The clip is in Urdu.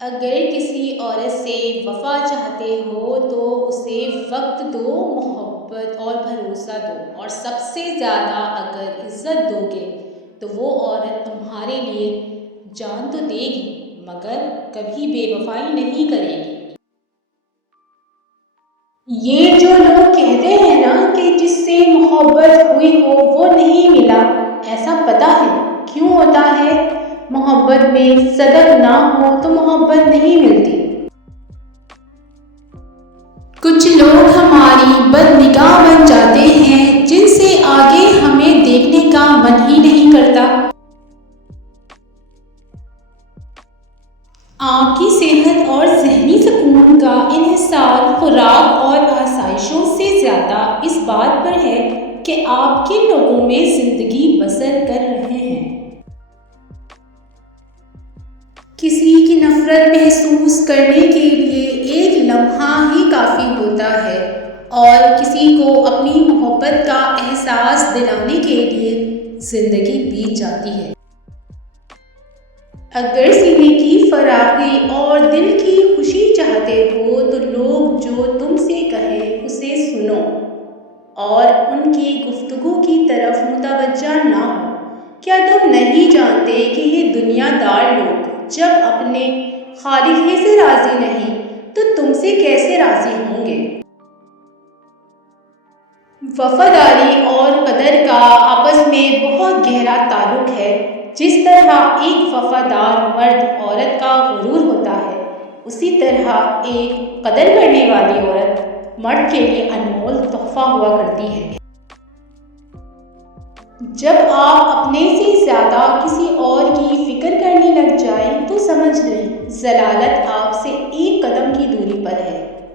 اگر کسی عورت سے وفا چاہتے ہو تو اسے وقت دو، محبت اور بھروسہ دو، اور سب سے زیادہ اگر عزت دو گے تو وہ عورت تمہارے لیے جان تو دے گی مگر کبھی بے وفائی نہیں کرے گی۔ یہ جو لوگ کہتے ہیں نا کہ جس سے محبت ہوئی ہو وہ نہیں ملا، ایسا پتہ ہے کیوں ہوتا ہے؟ محبت میں صدق نہ ہو تو محبت نہیں ملتی۔ کچھ لوگ ہماری بدنگاہ بن جاتے ہیں جن سے آگے ہمیں دیکھنے کا من ہی نہیں کرتا۔ آپ کی صحت اور ذہنی سکون کا انحصار خوراک اور آسائشوں سے زیادہ اس بات پر ہے کہ آپ کن لوگوں میں زندگی بسر کر رہے ہیں۔ کسی کی نفرت محسوس کرنے کے لیے ایک لمحہ ہی کافی ہوتا ہے اور کسی کو اپنی محبت کا احساس دلانے کے لیے زندگی بیت جاتی ہے۔ اگر سینے کی فراخی اور دل کی خوشی چاہتے ہو تو لوگ جو تم سے کہیں اسے سنو اور ان کی گفتگو کی طرف متوجہ نہ ہو۔ کیا تم نہیں جانتے کہ یہ دنیا دار لوگ جب اپنے خالق ہی سے راضی نہیں تو تم سے کیسے راضی ہوں گے؟ وفاداری اور قدر کا آپس میں بہت گہرا تعلق ہے۔ جس طرح ایک وفادار مرد عورت کا غرور ہوتا ہے، اسی طرح ایک قدر کرنے والی عورت مرد کے لیے انمول تحفہ ہوا کرتی ہے۔ جب آپ اپنے سے زیادہ کسی اور کی فکر کرنے لگ جائیں تو سمجھ لیں ضلالت آپ سے ایک قدم کی دوری پر ہے۔